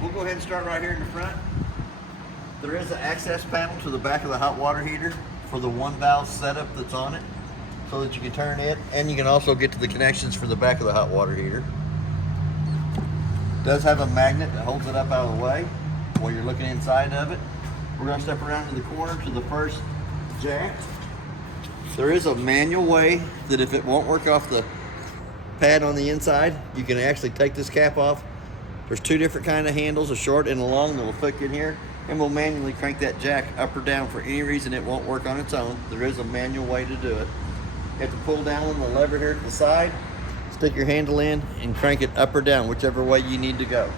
We'll go ahead and start right here in the front. There is an access panel to the back of the hot water heater for the one valve setup that's on it, so that you can turn it, and you can also get to the connections for the back of the hot water heater. It does have a magnet that holds it up out of the way while you're looking inside of it. We're going to step around to the corner to the first jack. There is a manual way that if it won't work off the pad on the inside, you can actually take this cap off. There's two different kind of handles, a short and a long, that will click in here, and we'll manually crank that jack up or down. For any reason it won't work on its own, there is a manual way to do it. You have to pull down on the lever here to the side, stick your handle in, and crank it up or down, whichever way you need to go.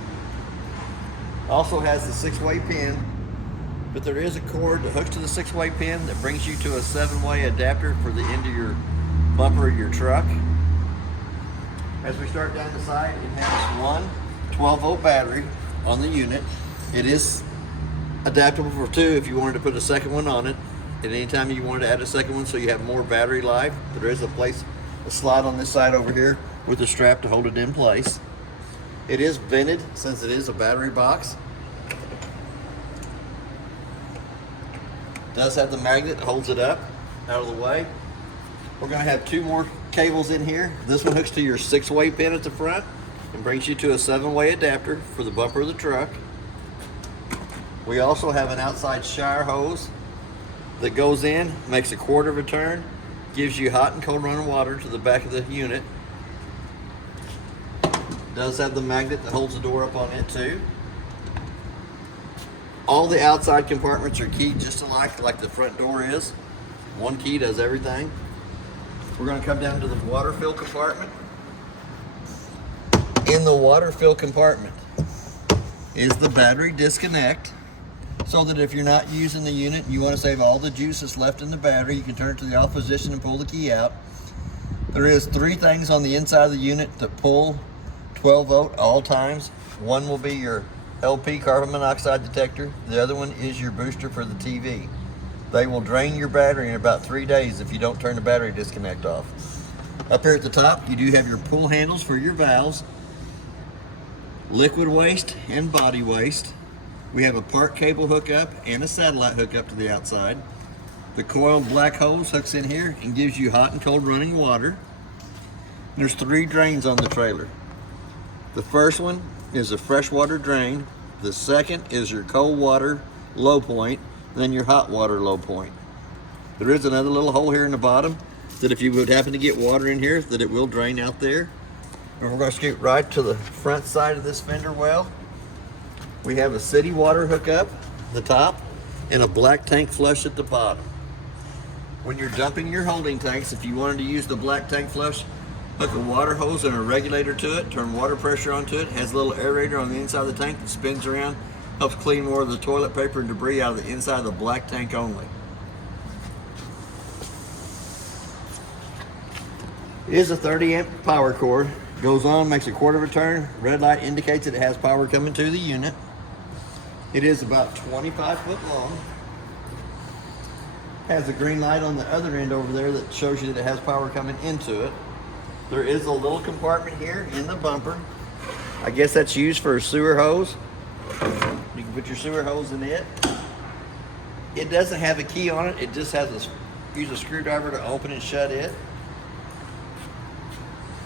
Also has the 6-way pin, but there is a cord that hooks to the 6-way pin that brings you to a 7-way adapter for the end of your bumper of your truck. As we start down the side, it has one 12-volt battery on the unit. It is adaptable for two if you wanted to put a second one on it. At any time you wanted to add a second one so you have more battery life, there is a slide on this side over here with a strap to hold it in place. It is vented since it is a battery box. It does have the magnet that holds it up out of the way. We're going to have two more cables in here. This one hooks to your 6-way pin at the front and brings you to a 7-way adapter for the bumper of the truck. We also have an outside shower hose that goes in, makes a quarter of a turn, gives you hot and cold running water to the back of the unit. It does have the magnet that holds the door up on it too. All the outside compartments are keyed just alike, like the front door is. One key does everything. We're going to come down to the water fill compartment. In the water fill compartment is the battery disconnect, so that if you're not using the unit and you want to save all the juice that's left in the battery, you can turn it to the off position and pull the key out. There is 3 things on the inside of the unit that pull 12 volt all times. One will be your LP carbon monoxide detector. The other one is your booster for the TV. They will drain your battery in about 3 days if you don't turn the battery disconnect off. Up here at the top, you do have your pull handles for your valves, liquid waste and body waste. We have a part cable hookup and a satellite hookup to the outside. The coiled black hose hooks in here and gives you hot and cold running water. There's 3 drains on the trailer. The first one is a freshwater drain. The second is your cold water low point, then your hot water low point. There is another little hole here in the bottom that if you would happen to get water in here, that it will drain out there. And we're going to scoot right to the front side of this fender well. We have a city water hookup at the top and a black tank flush at the bottom. When you're dumping your holding tanks, if you wanted to use the black tank flush, hook a water hose and a regulator to it, turn water pressure onto it, has a little aerator on the inside of the tank that spins around, helps clean more of the toilet paper and debris out of the inside of the black tank only. It is a 30 amp power cord. Goes on, makes a quarter of a turn. Red light indicates that it has power coming to the unit. It is about 25 foot long. Has a green light on the other end over there that shows you that it has power coming into it. There is a little compartment here in the bumper. I guess that's used for a sewer hose. You can put your sewer hose in it. It doesn't have a key on it. It just has use a screwdriver to open and shut it.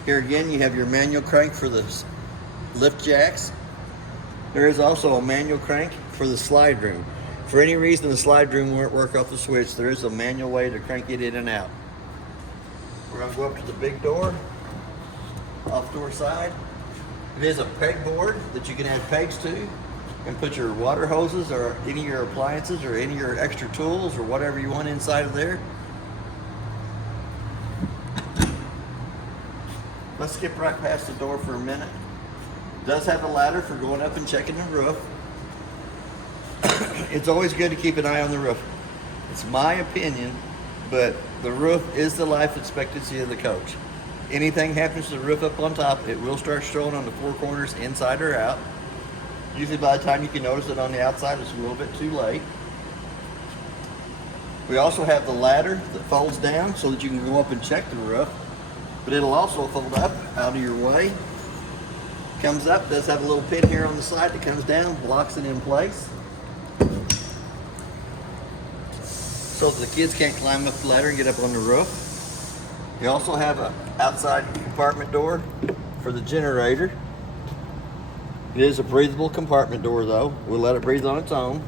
Here again, you have your manual crank for the lift jacks. There is also a manual crank for the slide room. For any reason the slide room won't work off the switch, there is a manual way to crank it in and out. We're going to go up to the big door, off door side. It is a pegboard that you can add pegs to and put your water hoses or any of your appliances or any of your extra tools or whatever you want inside of there. Let's skip right past the door for a minute. It does have a ladder for going up and checking the roof. It's always good to keep an eye on the roof. It's my opinion, but the roof is the life expectancy of the coach. Anything happens to the roof up on top, it will start showing on the 4 corners, inside or out. Usually by the time you can notice it on the outside, it's a little bit too late. We also have the ladder that folds down so that you can go up and check the roof, but it'll also fold up out of your way. Comes up, does have a little pin here on the side that comes down, locks it in place. So that the kids can't climb up the ladder and get up on the roof. You also have an outside compartment door for the generator. It is a breathable compartment door though. We'll let it breathe on its own.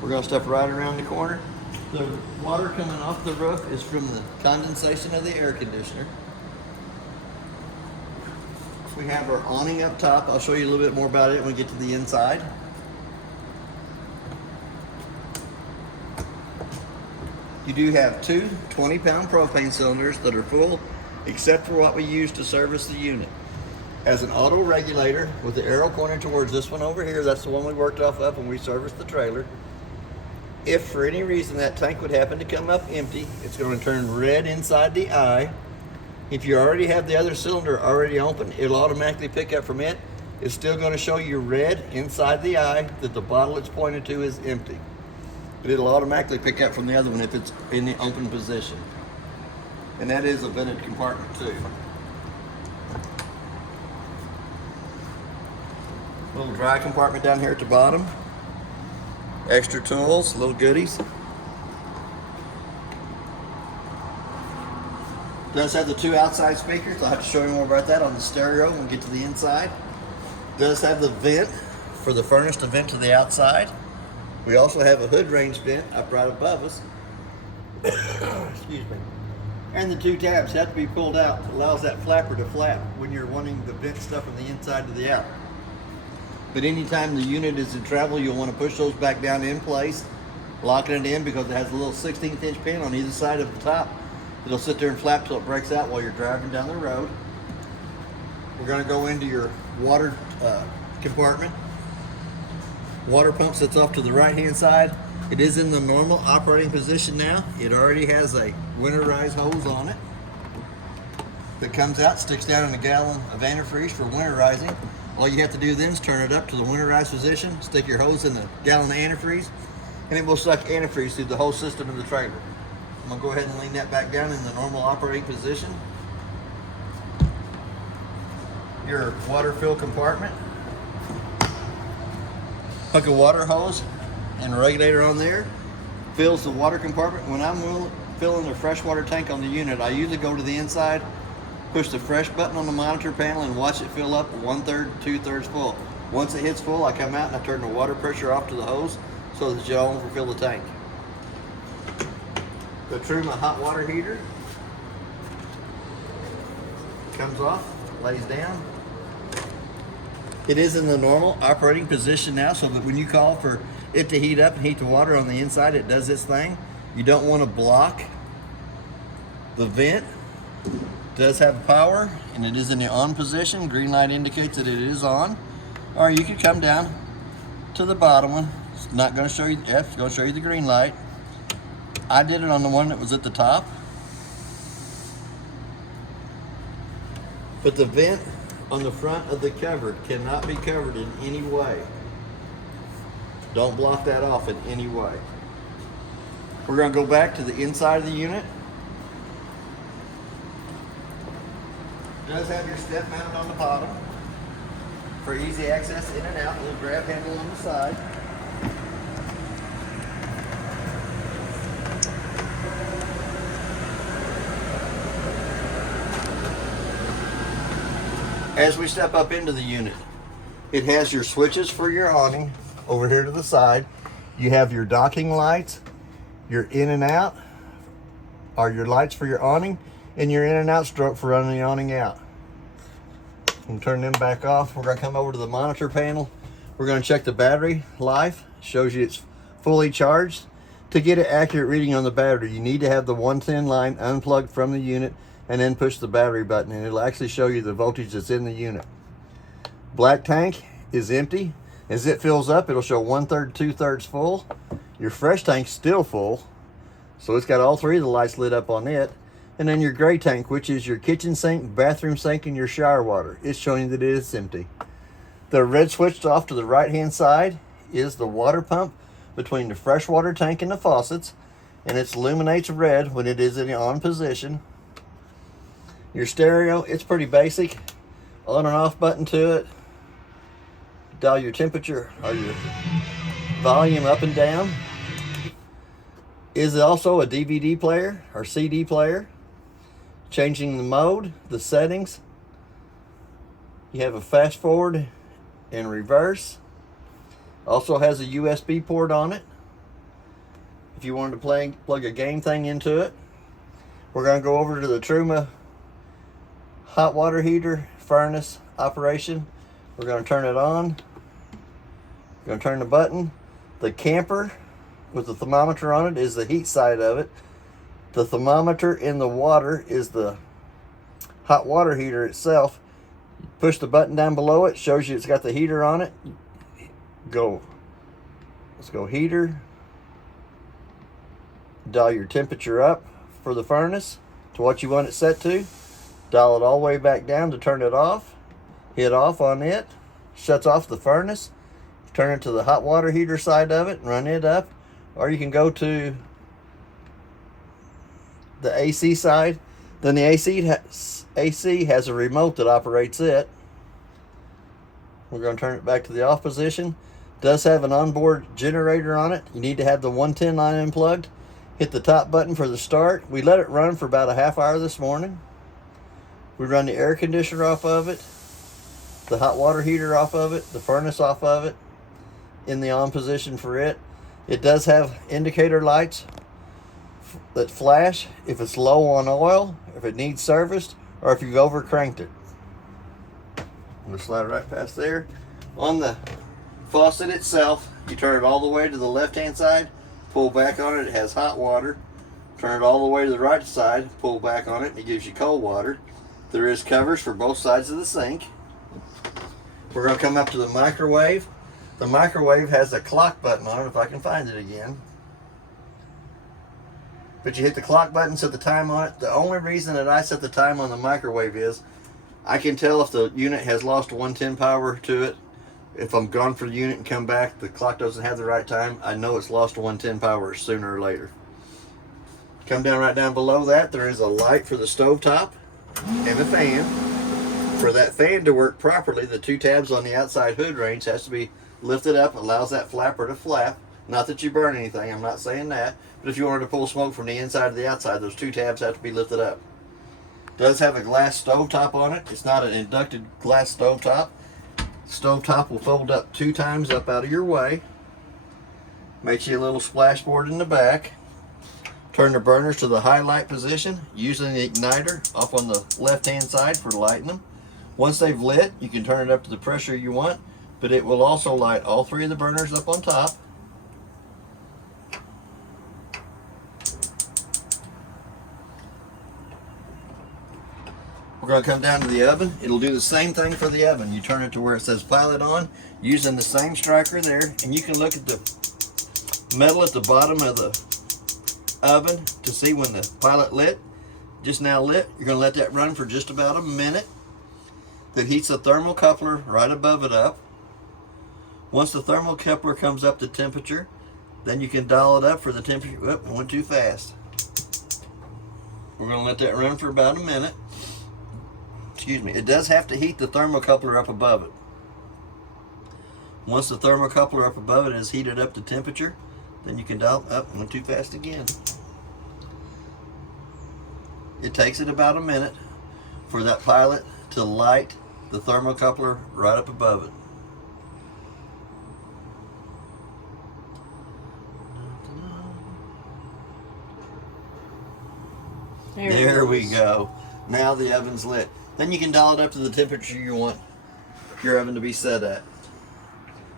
We're gonna step right around the corner. The water coming off the roof is from the condensation of the air conditioner. We have our awning up top. I'll show you a little bit more about it when we get to the inside. You do have two 20-pound propane cylinders that are full, except for what we use to service the unit. Has an auto regulator with the arrow pointing towards this one over here. That's the one we worked off of when we serviced the trailer. If for any reason that tank would happen to come up empty, it's going to turn red inside the eye. If you already have the other cylinder already open, it'll automatically pick up from it. It's still going to show you red inside the eye that the bottle it's pointed to is empty. But it'll automatically pick up from the other one if it's in the open position. And that is a vented compartment too. Little dry compartment down here at the bottom. Extra tools, little goodies. Does have the two outside speakers. I'll have to show you more about that on the stereo when we get to the inside. Does have the vent for the furnace to vent to the outside. We also have a hood range vent up right above us. Excuse me. And the two tabs have to be pulled out. It allows that flapper to flap when you're wanting the vent stuff from the inside to the out. But anytime the unit is in travel, you'll want to push those back down in place, locking it in because it has a little 16th inch pin on either side of the top. It'll sit there and flap till it breaks out while you're driving down the road. We're going to go into your water compartment. Water pump sits off to the right hand side. It is in the normal operating position now. It already has a winterized hose on it that comes out, sticks down in a gallon of antifreeze for winterizing. All you have to do then is turn it up to the winterized position, stick your hose in the gallon of antifreeze, and it will suck antifreeze through the whole system of the trailer. I'm gonna go ahead and lean that back down in the normal operating position. Your water fill compartment. Hook a water hose and a regulator on there. Fills the water compartment. When I'm filling a freshwater tank on the unit, I usually go to the inside, push the fresh button on the monitor panel and watch it fill up 1/3, 2/3 full. Once it hits full, I come out and I turn the water pressure off to the hose so that you don't overfill the tank. The Truma hot water heater comes off, lays down. It is in the normal operating position now, so that when you call for it to heat up and heat the water on the inside, it does its thing. You don't want to block the vent. It does have power, and it is in the on position. Green light indicates that it is on. Or you can come down to the bottom one. It's not going to show you the F, it's going to show you the green light. I did it on the one that was at the top. But the vent on the front of the cupboard cannot be covered in any way. Don't block that off in any way. We're going to go back to the inside of the unit. It does have your step mount on the bottom for easy access in and out. A little grab handle on the side. As we step up into the unit, it has your switches for your awning over here to the side. You have your docking lights, your in and out, are your lights for your awning, and your in and out stroke for running the awning out. And turn them back off. We're going to come over to the monitor panel. We're going to check the battery life. Shows you it's fully charged. To get an accurate reading on the battery, you need to have the 110 line unplugged from the unit and then push the battery button, and it'll actually show you the voltage that's in the unit. Black tank is empty. As it fills up, it'll show 1/3, 2/3 full. Your fresh tank's still full, so it's got all three of the lights lit up on it. And then your gray tank, which is your kitchen sink, bathroom sink, and your shower water, it's showing you that it is empty. The red switch off to the right-hand side is the water pump between the freshwater tank and the faucets, and it illuminates red when it is in the on position. Your stereo, it's pretty basic. on and off button to it. Dial your temperature or your volume up and down. Is also a DVD player or CD player. Changing the mode, the settings. You have a fast forward and reverse. Also has a USB port on it. If you wanted to plug a game thing into it. We're going to go over to the Truma hot water heater furnace operation. We're going to turn it on. We're going to turn the button. The camper with the thermometer on it is the heat side of it. The thermometer in the water is the hot water heater itself. Push the button down below it, shows you it's got the heater on it. Let's go heater. Dial your temperature up for the furnace to what you want it set to. Dial it all the way back down to turn it off. Hit off on it. Shuts off the furnace. Turn it to the hot water heater side of it and run it up. Or you can go to the AC side. Then the AC has a remote that operates it. We're going to turn it back to the off position. Does have an onboard generator on it. You need to have the 110 line unplugged. Hit the top button for the start. We let it run for about a half hour this morning. We run the air conditioner off of it, the hot water heater off of it, the furnace off of it, in the on position for it. It does have indicator lights that flash if it's low on oil, if it needs serviced, or if you've over cranked it. I'm going to slide it right past there. On the faucet itself, you turn it all the way to the left hand side, pull back on it, it has hot water. Turn it all the way to the right side, pull back on it, and it gives you cold water. There is covers for both sides of the sink. We're going to come up to the microwave. The microwave has a clock button on it, if I can find it again. But you hit the clock button, set the time on it. The only reason that I set the time on the microwave is I can tell if the unit has lost 110 power to it. If I'm gone for the unit and come back, the clock doesn't have the right time, I know it's lost 110 power sooner or later. Come down right down below that, there is a light for the stovetop and a fan. For that fan to work properly, the two tabs on the outside hood range has to be lifted up, allows that flapper to flap. Not that you burn anything, I'm not saying that, but if you wanted to pull smoke from the inside to the outside, those two tabs have to be lifted up. It does have a glass stovetop on it. It's not an inducted glass stovetop. Stovetop will fold up 2 times up out of your way. Makes you a little splashboard in the back. Turn the burners to the highlight position using the igniter off on the left hand side for lighting them. Once they've lit, you can turn it up to the pressure you want, but it will also light all 3 of the burners up on top. We're going to come down to the oven. It'll do the same thing for the oven. You turn it to where it says pilot on using the same striker there, and you can look at the metal at the bottom of the oven to see when the pilot lit. Just now lit. You're going to let that run for just about a minute. That heats the thermocoupler right above it up. Once the thermocoupler comes up to temperature, then you can dial it up for the temperature. Whoop, I went too fast. We're going to let that run for about a minute. Excuse me. It does have to heat the thermocoupler up above it. Once the thermocoupler up above it is heated up to temperature, then you can dial up. Went too fast again. It takes it about a minute for that pilot to light the thermocoupler right up above it. There we go. Now the oven's lit. Then you can dial it up to the temperature you want your oven to be set at.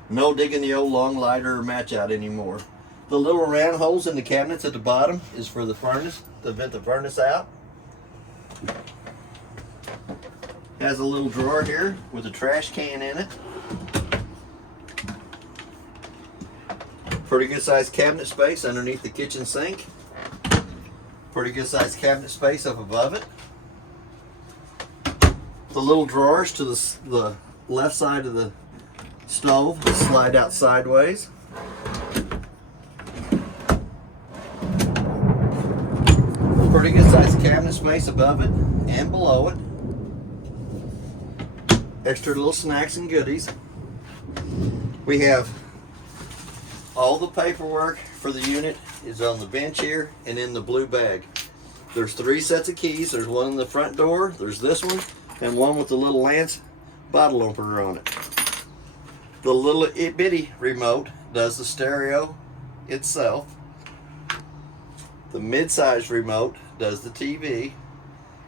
No digging the old long lighter or match out anymore. The little round holes in the cabinets at the bottom is for the furnace, to vent the furnace out. Has a little drawer here with a trash can in it. Pretty good sized cabinet space underneath the kitchen sink. Pretty good sized cabinet space up above it. The little drawers to the left side of the stove slide out sideways. Pretty good sized cabinet space above it and below it. extra little snacks and goodies. We have all the paperwork for the unit is on the bench here and in the blue bag. There's 3 sets of keys. There's one in the front door, there's this one, and one with the little Lance bottle opener on it. The little itty-bitty remote does the stereo itself. The mid-size remote does the TV,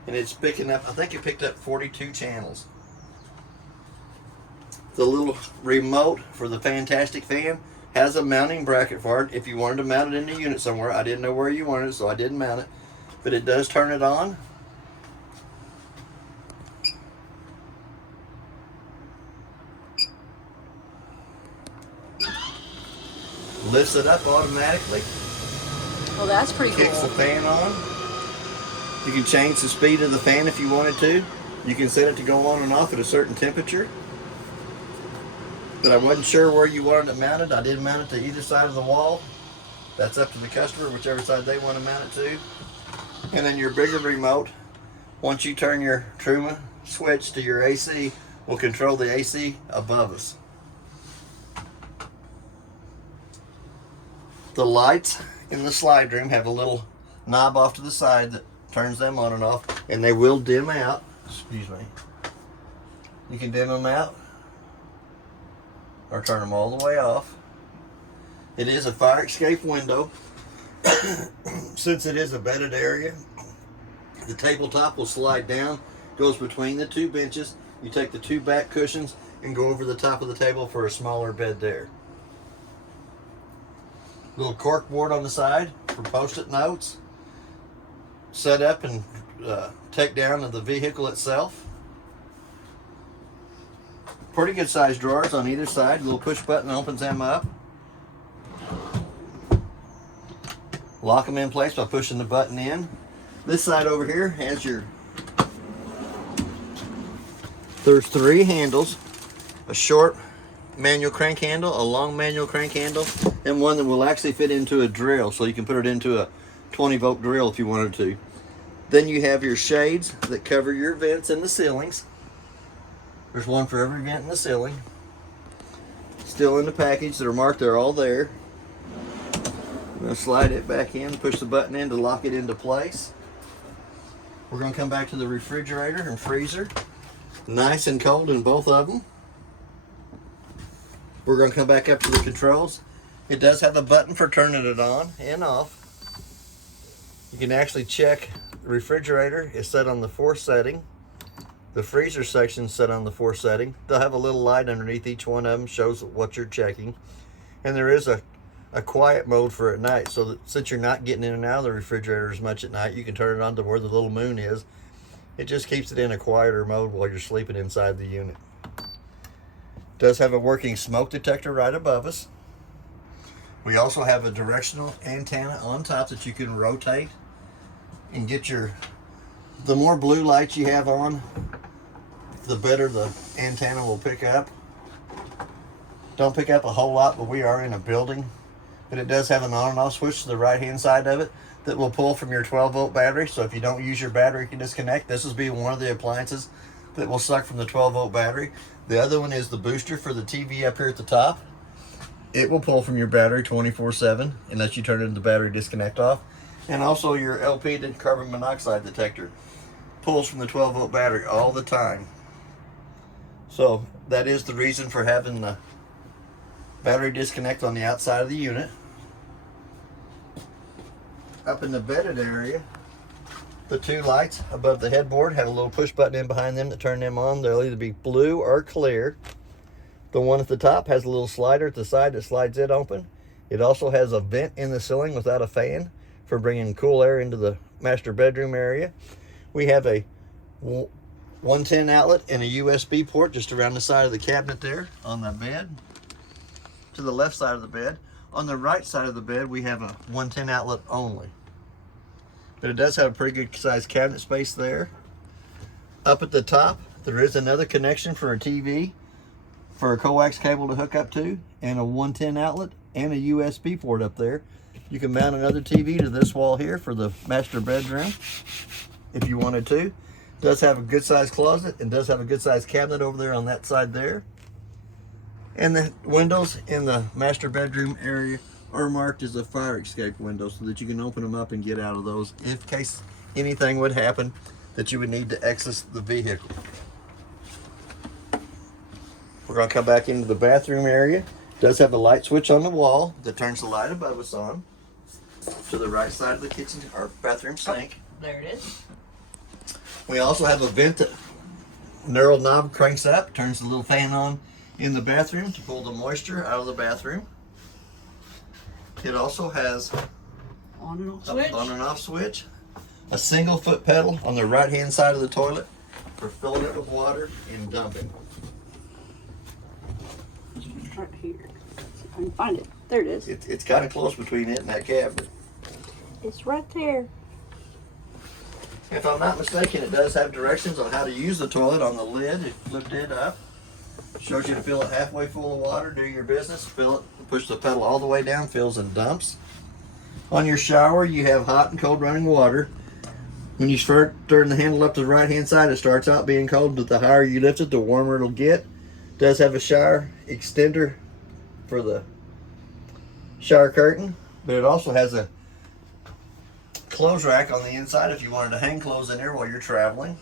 and it's picking up, I think it picked up 42 channels. The little remote for the Fantastic fan has a mounting bracket for it if you wanted to mount it in the unit somewhere. I didn't know where you wanted it, so I didn't mount it, but it does turn it on. Lifts it up automatically. Well, that's pretty cool. Kicks the fan on. You can change the speed of the fan if you wanted to. You can set it to go on and off at a certain temperature. But I wasn't sure where you wanted it mounted. I did mount it to either side of the wall. That's up to the customer, whichever side they want to mount it to. And then your bigger remote, once you turn your Truma switch to your AC, will control the AC above us. The lights in the slide room have a little knob off to the side that turns them on and off, and they will dim out. Excuse me. You can dim them out or turn them all the way off. It is a fire escape window. Since it is a bedded area, the tabletop will slide down, goes between the 2 benches. You take the 2 back cushions and go over the top of the table for a smaller bed there. Little cork board on the side for post-it notes. Set up and take down of the vehicle itself. Pretty good sized drawers on either side. Little push button opens them up. Lock them in place by pushing the button in. This side over here has there's 3 handles. A short manual crank handle, a long manual crank handle, and one that will actually fit into a drill, so you can put it into a 20-volt drill if you wanted to. Then you have your shades that cover your vents in the ceilings. There's one for every vent in the ceiling. Still in the package, that are marked, they're all there. I'm going to slide it back in, push the button in to lock it into place. We're going to come back to the refrigerator and freezer. Nice and cold in both of them. We're going to come back up to the controls. It does have a button for turning it on and off. You can actually check the refrigerator is set on the 4th setting. The freezer section is set on the 4th setting. They'll have a little light underneath each one of them, shows what you're checking. And there is a quiet mode for at night, so that since you're not getting in and out of the refrigerator as much at night, you can turn it on to where the little moon is. It just keeps it in a quieter mode while you're sleeping inside the unit. Does have a working smoke detector right above us. We also have a directional antenna on top that you can rotate and get the more blue lights you have on, the better the antenna will pick up. Don't pick up a whole lot, but we are in a building. But it does have an on and off switch to the right hand side of it that will pull from your 12-volt battery. So if you don't use your battery, you can disconnect. This will be one of the appliances that will suck from the 12-volt battery. The other one is the booster for the TV up here at the top. It will pull from your battery 24/7 unless you turn it into the battery disconnect off. And also your LP, the carbon monoxide detector, pulls from the 12-volt battery all the time. So that is the reason for having the battery disconnect on the outside of the unit. Up in the bedded area, the 2 lights above the headboard have a little push button in behind them to turn them on. They'll either be blue or clear. The one at the top has a little slider at the side that slides it open. It also has a vent in the ceiling without a fan for bringing cool air into the master bedroom area. We have a 110 outlet and a USB port just around the side of the cabinet there on the bed. To the left side of the bed. On the right side of the bed, we have a 110 outlet only. But it does have a pretty good sized cabinet space there. Up at the top, there is another connection for a TV, for a coax cable to hook up to, and a 110 outlet, and a USB port up there. You can mount another TV to this wall here for the master bedroom, if you wanted to. Does have a good sized closet and does have a good sized cabinet over there on that side there. And the windows in the master bedroom area are marked as a fire escape window so that you can open them up and get out of those in case anything would happen that you would need to exit the vehicle. We're going to come back into the bathroom area. It does have a light switch on the wall that turns the light above us on to the right side of the kitchen or bathroom sink. There it is. We also have a vent that knurled knob cranks up, turns the little fan on in the bathroom to pull the moisture out of the bathroom. It also has On and off an switch. on and off switch, a single foot pedal on the right hand side of the toilet for filling it with water and dumping. It's right here. See if I can find it. There it is. It's kind of close between it and that cabinet. It's right there. If I'm not mistaken, it does have directions on how to use the toilet on the lid. If you lift it up, shows you to fill it halfway full of water, do your business, fill it, push the pedal all the way down, fills and dumps. On your shower, you have hot and cold running water. When you start turn the handle up to the right hand side, it starts out being cold, but the higher you lift it, the warmer it'll get. It does have a shower extender for the shower curtain, but it also has a clothes rack on the inside if you wanted to hang clothes in there while you're traveling.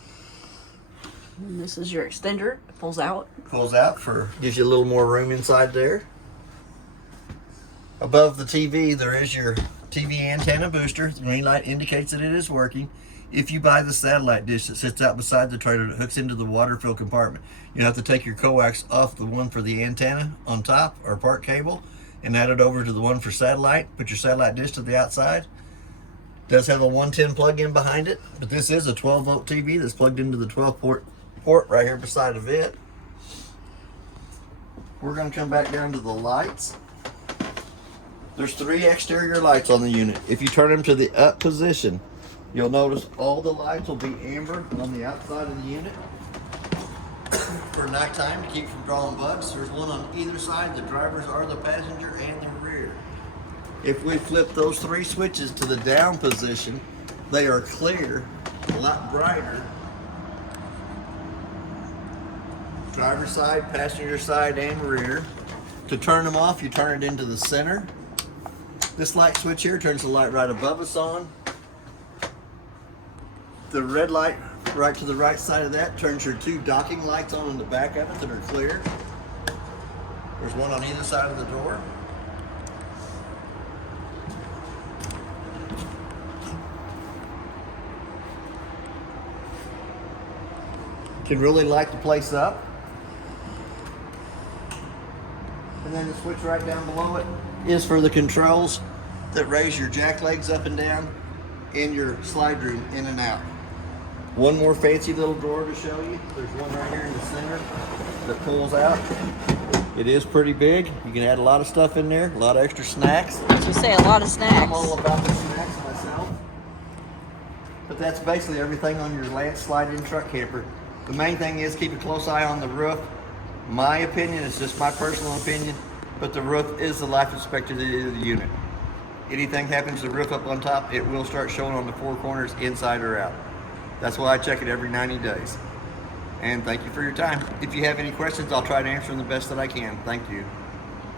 And this is your extender. It pulls out. Pulls out gives you a little more room inside there. Above the TV, there is your TV antenna booster. The green light indicates that it is working. If you buy the satellite dish that sits out beside the trailer that hooks into the water fill compartment, you have to take your coax off the one for the antenna on top or part cable and add it over to the one for satellite. Put your satellite dish to the outside. It does have a 110 plug-in behind it, but this is a 12-volt TV that's plugged into the 12-port right here beside of it. We're going to come back down to the lights. There's 3 exterior lights on the unit. If you turn them to the up position, you'll notice all the lights will be amber on the outside of the unit for nighttime to keep from drawing bugs. There's one on either side, the driver's or the passenger, and the rear. If we flip those 3 switches to the down position, they are clear, a lot brighter. Driver's side, passenger side, and rear. To turn them off, you turn it into the center. This light switch here turns the light right above us on. The red light right to the right side of that turns your 2 docking lights on in the back of it that are clear. There's one on either side of the door. Can really light the place up. And then the switch right down below it is for the controls that raise your jack legs up and down and your slide room in and out. One more fancy little drawer to show you. There's one right here in the center that pulls out. It is pretty big. You can add a lot of stuff in there, a lot of extra snacks. As you say, a lot of snacks. I'm all about the snacks myself. But that's basically everything on your Lance slide-in truck camper. The main thing is keep a close eye on the roof. My opinion, it's just my personal opinion, but the roof is the life expectancy of the unit. Anything happens to the roof up on top, it will start showing on the 4 corners, inside or out. That's why I check it every 90 days. And thank you for your time. If you have any questions, I'll try to answer them the best that I can. Thank you.